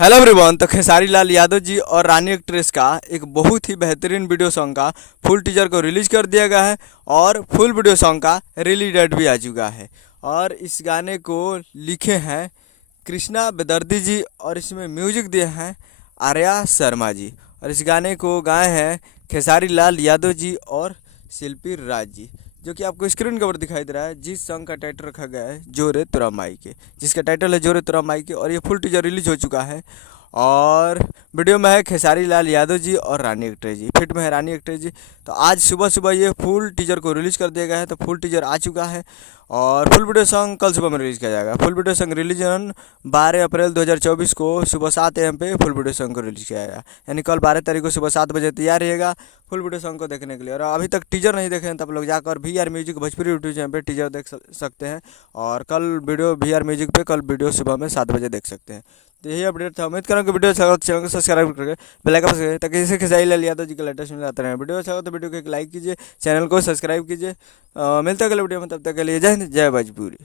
Hello everyone. तो खेसारी लाल यादव जी और रानी actress का एक बहुत ही बेहतरीन वीडियो सॉन्ग का फुल टीजर को रिलीज कर दिया गया है और फुल वीडियो सॉन्ग का रिलीज डेट भी आ चुका है। और इस गाने को लिखे हैं कृष्णा बेदर्दी जी और इसमें म्यूजिक दिए हैं आर्या शर्मा जी। और इस गाने को गाए हैं खेसारी लाल यादव जी और शिल्पी राज जी, जो कि आपको स्क्रीन के ऊपर दिखाई दे रहा है। जिस सॉन्ग का टाइटल रखा गया है जोरे तोरा माई के, जिसका टाइटल है जोरे तोरा माई के। और ये फुल टीजर रिलीज हो चुका है। और वीडियो में है खेसारी लाल यादव जी और रानी एक्ट्रेस जी, फिट में है रानी एक्ट्रेस जी। तो आज सुबह सुबह ये फुल टीजर को रिलीज कर दिया गया है। तो फुल टीजर आ चुका है और फुल वीडियो सॉन्ग कल सुबह में रिलीज किया जाएगा। फुल वीडियो सॉन्ग रिलीज 12 अप्रैल 2024 को सुबह 7 AM पे फुल वीडियो सॉन्ग को रिलीज किया जाएगा। यानी कल 12 तारीख को सुबह 7 बजे तैयार रहिएगा फुल वीडियो सॉन्ग को देखने के लिए। और अभी तक टीजर नहीं देखे हैं तो आप लोग जाकर VR music Bhojpuri YouTube channel पे टीजर देख सकते हैं। और कल वीडियो VR म्यूजिक पे कल वीडियो सुबह में 7 बजे देख सकते हैं। तो यही अपडेट था। उम्मीद करूँ कि वीडियो अच्छा हो तो चैनल को सब्सक्राइब करके बेल आइकन प्रेस करें ताकि इसे खेसारी लाल यादव जी के लेटेस्ट मिल आते रहें। वीडियो अच्छा हो तो वीडियो को एक लाइक कीजिए, चैनल को सब्सक्राइब कीजिए। मिलते हैं अगले वीडियो में, तब तक के लिए जय हिंद जय भोजपुरी।